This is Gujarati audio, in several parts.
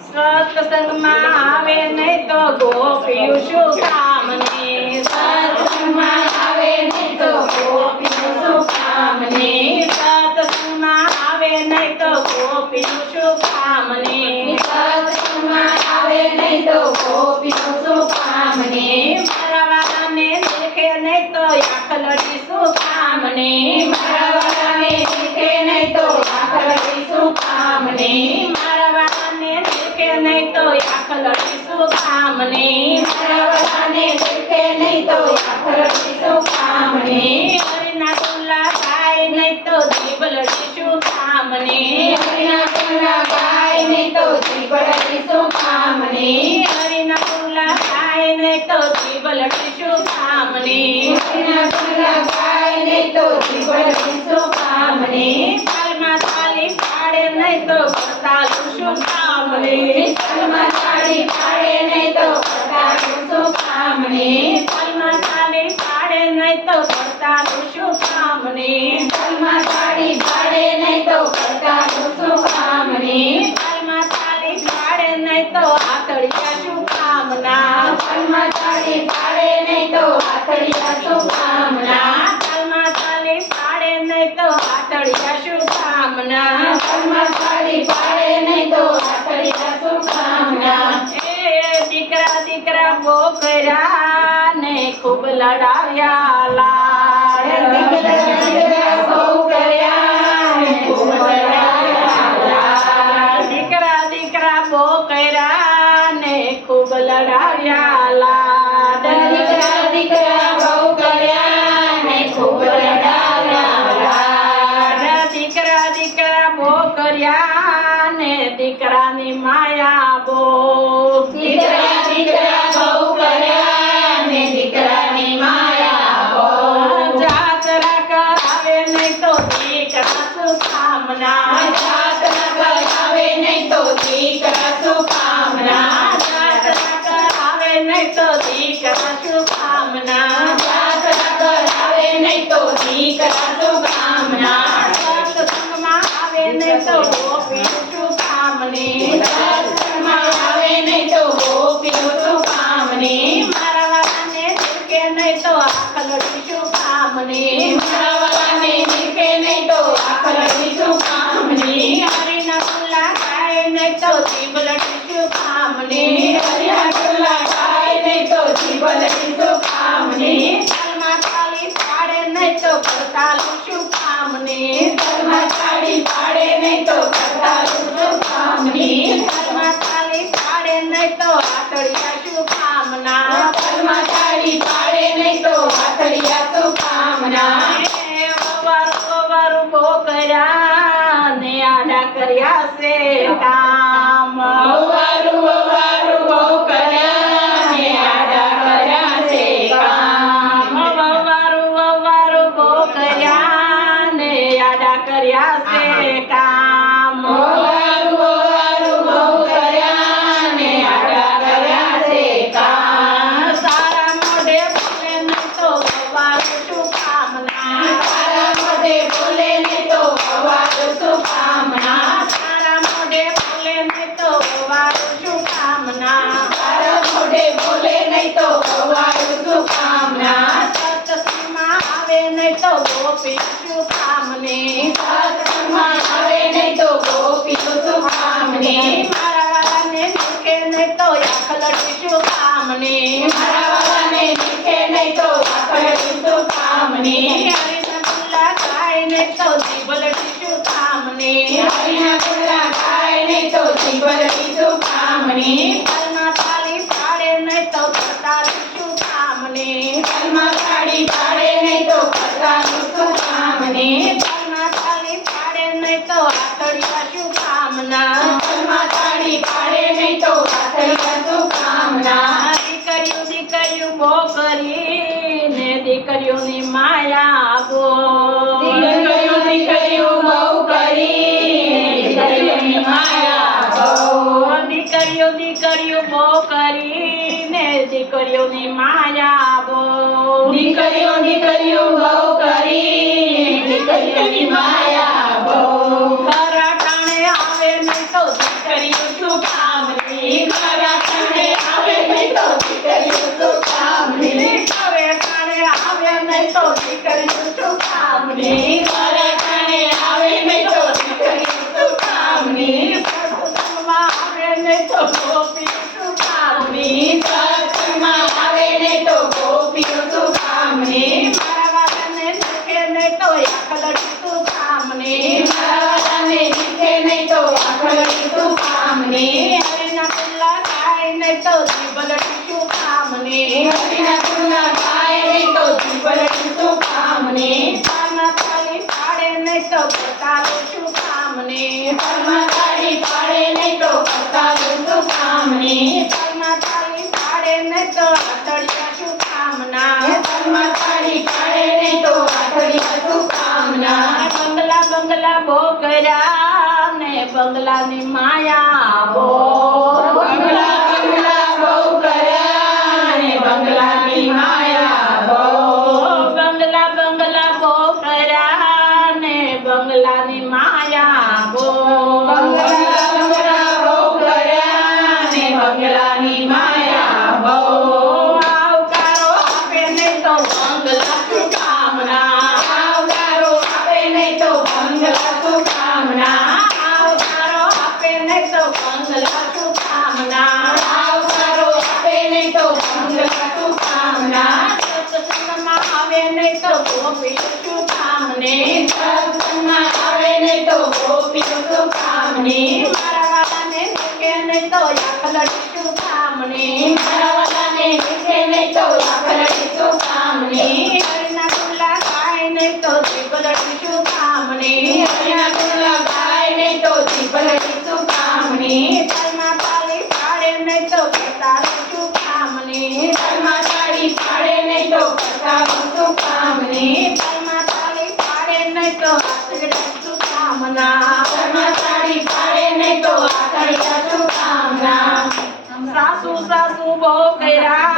સત્સંગમાં આવે નહીં તો ગોપ્યું શું કામને સત્સંગમાં આવે નહીં તો ગોપી શું કામને સત્સંગમાં આવે નહીં તો ગોપ્યું શું કામને સત્સંગમાં આવે નહીં? તો ગોપ્યું શું કામને મારા વાળાને દેખે નહીં તો આખલડી શું કામને લખીશું કામને સરવતાને દેખે નહીં તો લખીશું કામને આટડિયા શું કામના માતાને પાડે નહીં તો આટડિયા શું કામના માતાની પાડે નહીં તો આટડિયા શું કામના એ દીકરા દીકરા બો કર્યા ને ખૂબ લડાવ્યા ભક્ત સંગમાં આવે નહીં તો ગોપીઓ સામને. સત્સંગમાં આવે ને તો ગોપીઓ સામને. મારા વાળાને દેખે ને તો આંખ લડીશું સામને. મારા વાળાને દેખે ને તો મારુની માયા આપો. દીકરીઓ દીકરીઓ બહુ કરી દીકરીઓની માયા આપો. દીકરીઓ દીકરીઓ બહુ કરીને દીકરીઓની માયા બો દીકરીઓ દીકરીઓ Amen. પગલા બોકરા ને પગલાની માયા બો. ગોપીઓ કામને. ભક્તમાં આવે ને તો ગોપીઓ કામને. મારાવાલાને દેખે ને તો આખલડી કામને મારાવાલાને દેખે ને તો આખલડી કામને હરના ગુલા ખાય ને તો દીપલડી કામને. તો વાસડા તું કામના કર્મચારી પાડે નહીં તો વાસડા તું સાસુ સાસુ બહુ કર્યા.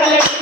Gracias.